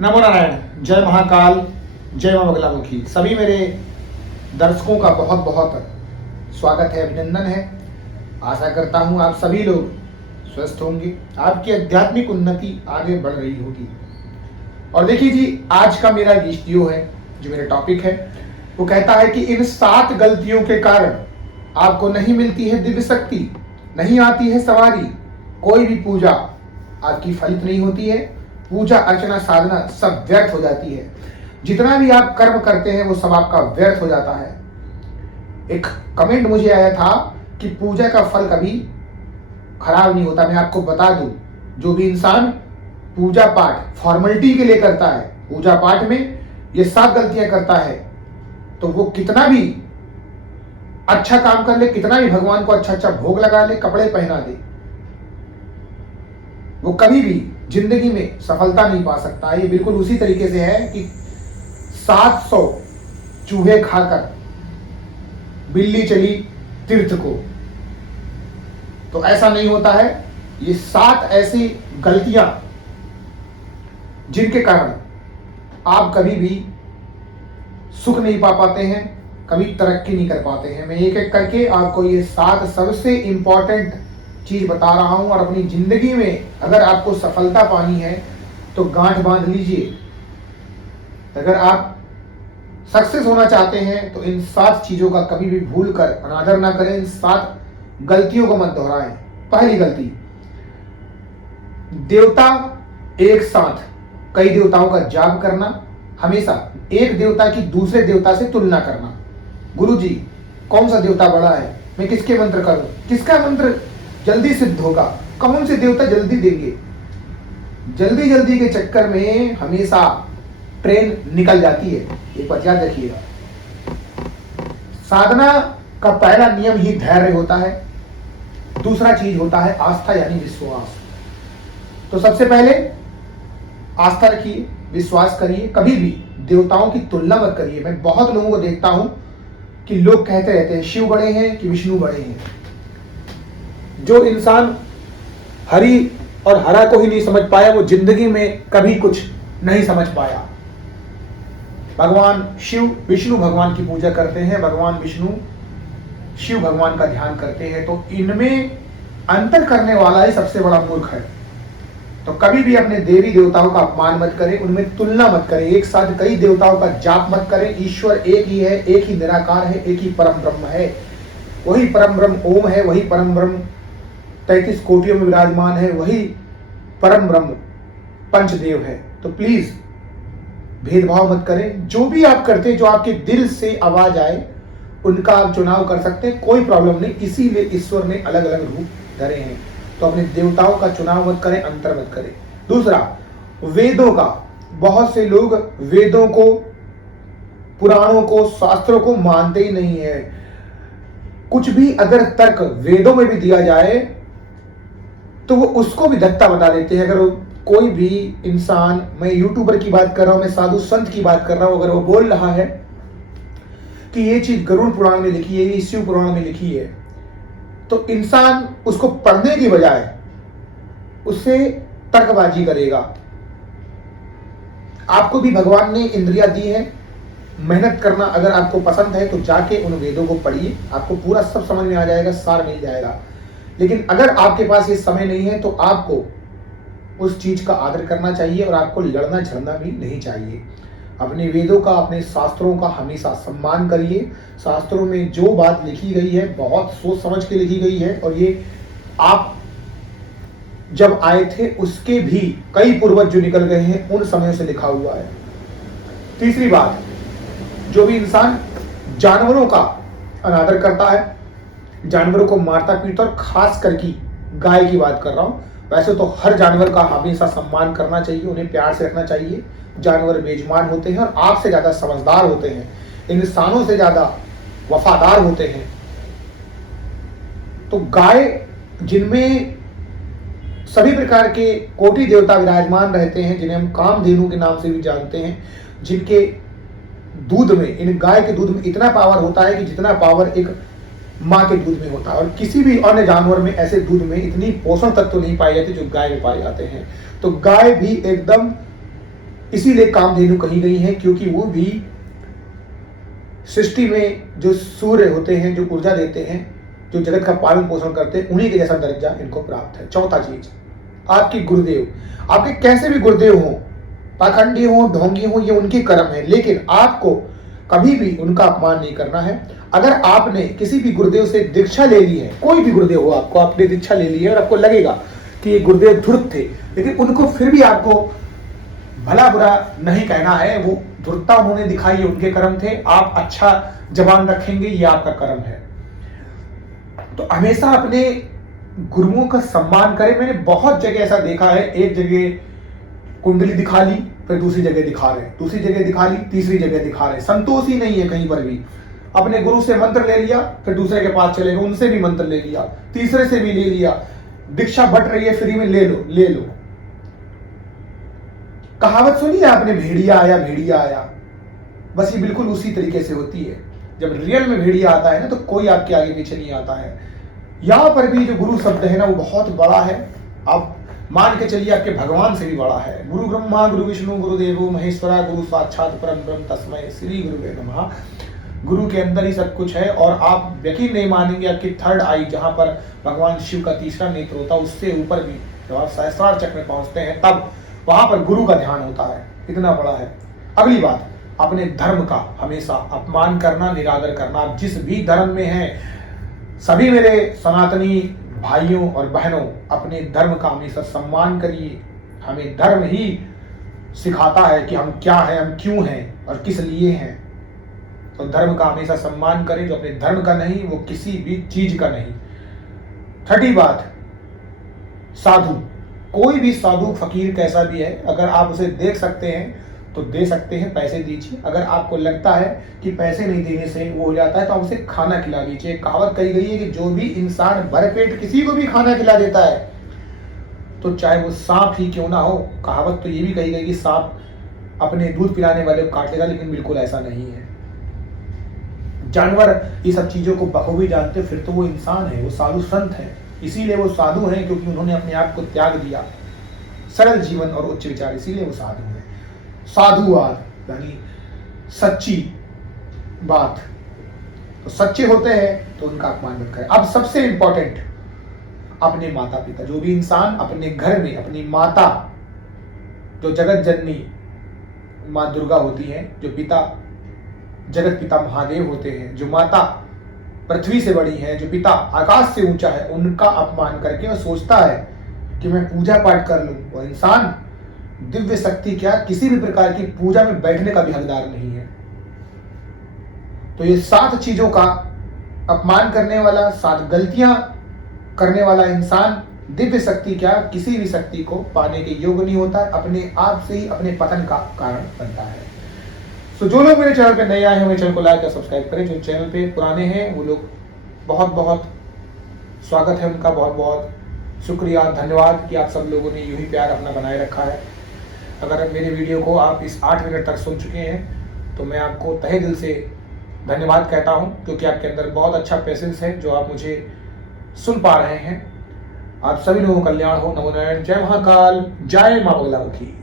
नमो नारायण, जय महाकाल, जय मां बगलामुखी। सभी मेरे दर्शकों का बहुत बहुत स्वागत है, अभिनंदन है। आशा करता हूं आप सभी लोग स्वस्थ होंगे, आपकी आध्यात्मिक उन्नति आगे बढ़ रही होगी। और देखिए जी, आज का मेरा वीडियो है, जो मेरा टॉपिक है, वो कहता है कि इन 7 गलतियों के कारण आपको नहीं मिलती है दिव्य शक्ति, नहीं आती है सवारी, कोई भी पूजा आपकी फलित नहीं होती है, पूजा अर्चना साधना सब व्यर्थ हो जाती है, जितना भी आप कर्म करते हैं वो सब आपका व्यर्थ हो जाता है। एक कमेंट मुझे आया था कि पूजा का फल कभी खराब नहीं होता। मैं आपको बता दूं, जो भी इंसान पूजा पाठ फॉर्मेलिटी के लिए करता है, पूजा पाठ में ये 7 गलतियां करता है, तो वो कितना भी अच्छा काम कर ले, कितना भी भगवान को अच्छा अच्छा भोग लगा ले, कपड़े पहना दे, वो कभी भी जिंदगी में सफलता नहीं पा सकता। ये बिल्कुल उसी तरीके से है कि 700 चूहे खाकर बिल्ली चली तीर्थ को, तो ऐसा नहीं होता है। ये 7 ऐसी गलतियां जिनके कारण आप कभी भी सुख नहीं पा पाते हैं, कभी तरक्की नहीं कर पाते हैं। मैं एक एक करके आपको ये 7 सबसे इंपॉर्टेंट चीज बता रहा हूं, और अपनी जिंदगी में अगर आपको सफलता पानी है तो गांठ बांध लीजिए। अगर आप सक्सेस होना चाहते हैं तो इन 7 चीजों का कभी भी भूल कर अनादर ना करें, इन 7 गलतियों को मत दोहराएं। पहली गलती, देवता एक साथ कई देवताओं का जाप करना, हमेशा एक देवता की दूसरे देवता से तुलना करना। गुरु जी, कौन सा देवता बड़ा है, मैं किसके मंत्र करूं, किसका मंत्र जल्दी सिद्ध होगा, कौन से देवता जल्दी देंगे। जल्दी जल्दी के चक्कर में हमेशा ट्रेन निकल जाती है, एक बात याद रखिएगा। साधना का पहला नियम ही धैर्य होता है, दूसरा चीज होता है आस्था यानी विश्वास। तो सबसे पहले आस्था रखिए, विश्वास करिए, कभी भी देवताओं की तुलना मत करिए। मैं बहुत लोगों को देखता हूं कि लोग कहते रहते हैं शिव बड़े हैं कि विष्णु बड़े हैं। जो इंसान हरि और हरा को ही नहीं समझ पाया, वो जिंदगी में कभी कुछ नहीं समझ पाया। भगवान शिव विष्णु भगवान की पूजा करते हैं, भगवान विष्णु शिव भगवान का ध्यान करते हैं, तो इनमें अंतर करने वाला ही सबसे बड़ा मूर्ख है। तो कभी भी अपने देवी देवताओं का अपमान मत करें, उनमें तुलना मत करें, एक साथ कई देवताओं का जाप मत करें। ईश्वर एक ही है, एक ही निराकार है, एक ही परम ब्रह्म है। वही परम ब्रह्म ओम है, वही परम ब्रह्म 33 कोटियों में विराजमान है, वही परम ब्रह्म पंचदेव है। तो प्लीज भेदभाव मत करें। जो भी आप करते हैं, जो आपके दिल से आवाज आए, उनका आप चुनाव कर सकते हैं, कोई प्रॉब्लम नहीं। इसीलिए ईश्वर ने अलग अलग रूप धरे हैं। तो अपने देवताओं का चुनाव मत करें, अंतर मत करें। दूसरा, वेदों का, बहुत से लोग वेदों को, पुराणों को, शास्त्रों को मानते ही नहीं है। कुछ भी अगर तर्क वेदों में भी दिया जाए तो वो उसको भी धत्ता बता देते हैं। अगर कोई भी इंसान, मैं यूट्यूबर की बात कर रहा हूं, मैं साधु संत की बात कर रहा हूं, अगर वो बोल रहा है कि ये चीज गरुड़ पुराण में लिखी है, ये शिव पुराण में लिखी है, तो इंसान उसको पढ़ने की बजाय उससे तर्कबाजी करेगा। आपको भी भगवान ने इंद्रियां दी है, मेहनत करना अगर आपको पसंद है तो जाके उन वेदों को पढ़िए, आपको पूरा सब समझ में आ जाएगा, सार मिल जाएगा। लेकिन अगर आपके पास ये समय नहीं है तो आपको उस चीज का आदर करना चाहिए, और आपको लड़ना झगड़ना भी नहीं चाहिए। अपने वेदों का, अपने शास्त्रों का हमेशा सम्मान करिए। शास्त्रों में जो बात लिखी गई है बहुत सोच समझ के लिखी गई है, और ये आप जब आए थे उसके भी कई पूर्वज जो निकल गए हैं उन समयों से लिखा हुआ है। तीसरी बात, जो भी इंसान जानवरों का अनादर करता है, जानवरों को मारता पीटता, और खास करके गाय की बात कर रहा हूं, वैसे तो हर जानवर का हमेशा सम्मान करना चाहिए, उन्हें प्यार से रखना चाहिए। जानवर बेजुबान होते हैं और आपसे ज्यादा समझदार होते हैं, इंसानों से ज्यादा वफादार होते हैं। तो गाय, जिनमें सभी प्रकार के कोटि देवता विराजमान रहते हैं, जिन्हें हम कामधेनु के नाम से भी जानते हैं, जिनके दूध में, इन गाय के दूध में इतना पावर होता है कि जितना पावर एक माँ के दूध में होता है, और किसी भी अन्य जानवर में ऐसे दूध में इतनी पोषण तत्व नहीं पाए जाते जो गाय में पाए जाते हैं। तो गाय भी एकदम इसीलिए कामधेनु कही गई है, क्योंकि वो भी सृष्टि में जो सूर्य होते हैं, जो ऊर्जा देते हैं, जो जगत का पालन पोषण करते हैं, उन्हीं के जैसा दर्जा इनको प्राप्त है। चौथा चीज, आपकी गुरुदेव, आपके कैसे भी गुरुदेव हो, पाखंडी हो, ढोंगी हो, ये उनकी कर्म है, लेकिन आपको कभी भी उनका अपमान नहीं करना है। अगर आपने किसी भी गुरुदेव से दीक्षा ले ली है, कोई भी गुरुदेव हो, आपको आपने दीक्षा ले ली है और आपको लगेगा कि ये गुरुदेव धूर्त थे, लेकिन उनको फिर भी आपको भला बुरा नहीं कहना है। वो धूर्तता उन्होंने दिखाई, उनके कर्म थे, आप अच्छा जबान रखेंगे, ये आपका कर्म है। तो हमेशा अपने गुरुओं का सम्मान करें। मैंने बहुत जगह ऐसा देखा है, एक जगह कुंडली दिखा ली, फिर दूसरी जगह दिखा रहे, दूसरी जगह दिखा ली, तीसरी जगह दिखा रहे, संतोष ही नहीं है कहीं पर भी। अपने गुरु से मंत्र ले लिया, फिर दूसरे के पास चले गए, उनसे भी मंत्र ले लिया, तीसरे से भी ले लिया, दीक्षा बट रही है फ्री में, ले लो ले लो। कहावत सुनी है आपने, भेड़िया आया भेड़िया आया, बस ये बिल्कुल उसी तरीके से होती है। जब रियल में भेड़िया आता है ना, तो कोई आपके आगे पीछे नहीं आता है। यहां पर भी जो गुरु शब्द है ना, वो बहुत बड़ा है। आप मान के चलिए आपके भगवान से भी बड़ा है। गुरु ब्रह्मा गुरु विष्णु गुरुदेवो महेश्वरा, गुरु साक्षात परम ब्रह्म तस्मै श्री गुरुवे नमः। गुरु के अंदर ही सब कुछ है। और आप यकीन नहीं मानेंगे, आपकी थर्ड आई, जहां पर भगवान शिव का तीसरा नेत्र होता है, उससे ऊपर भी जब आप सहस्रार चक्र में पहुंचते हैं, तब वहां पर गुरु का ध्यान होता है। इतना बड़ा है। अगली बात, अपने धर्म का हमेशा अपमान करना, निरादर करना। आप जिस भी धर्म में हैं, सभी मेरे सनातनी भाइयों और बहनों, अपने धर्म का हमेशा सम्मान करिए। हमें धर्म ही सिखाता है कि हम क्या हैं, हम क्यों हैं और किस लिए हैं। तो धर्म का हमेशा सम्मान करें। जो अपने धर्म का नहीं, वो किसी भी चीज का नहीं। छठी बात, साधु, कोई भी साधु फकीर कैसा भी है, अगर आप उसे देख सकते हैं तो दे सकते हैं, पैसे दीजिए। अगर आपको लगता है कि पैसे नहीं देने से वो हो जाता है, तो आप उसे खाना खिला दीजिए। कहावत कही गई है कि जो भी इंसान भरपेट किसी को भी खाना खिला देता है, तो चाहे वो सांप ही क्यों ना हो। कहावत तो ये भी कही गई कि सांप अपने दूध पिलाने वाले को काट लेगा, लेकिन बिल्कुल ऐसा नहीं है। जानवर ये सब चीजों को बखूबी जानते, फिर तो वो इंसान है, वो साधु संत है। इसीलिए वो साधु हैं, क्योंकि उन्होंने अपने आप को त्याग दिया, सरल जीवन और उच्च विचार, इसीलिए वो साधु हैं। साधुवाद यानी सच्ची बात। तो सच्चे होते हैं तो उनका अपमान मत करें। अब सबसे इंपॉर्टेंट, अपने माता पिता। जो भी इंसान अपने घर में अपनी माता, जो जगत जननी माँ दुर्गा होती हैं, जो पिता जगत पिता महादेव होते हैं, जो माता पृथ्वी से बड़ी है, जो पिता आकाश से ऊंचा है, उनका अपमान करके वो सोचता है कि मैं पूजा पाठ कर लूं, वो इंसान दिव्य शक्ति क्या, किसी भी प्रकार की पूजा में बैठने का भी हकदार नहीं है। तो ये 7 चीजों का अपमान करने वाला, 7 गलतियां करने वाला इंसान दिव्य शक्ति क्या, किसी भी शक्ति को पाने के योग्य नहीं होता है, अपने आप से ही अपने पतन का कारण बनता है। तो जो लोग मेरे चैनल पे नए आए हैं, मेरे चैनल को लाइक और सब्सक्राइब करें। जो चैनल पे पुराने हैं वो लोग, बहुत बहुत स्वागत है उनका, बहुत बहुत शुक्रिया, धन्यवाद कि आप सब लोगों ने यूं ही प्यार अपना बनाए रखा है। अगर मेरे वीडियो को आप इस 8 मिनट तक सुन चुके हैं, तो मैं आपको तहे दिल से धन्यवाद कहता हूं, क्योंकि आपके अंदर बहुत अच्छा पेशेंस है, जो आप मुझे सुन पा रहे हैं। आप सभी लोगों का कल्याण हो। नमो नारायण। जय महाकाल, जय माँ बगलामुखी।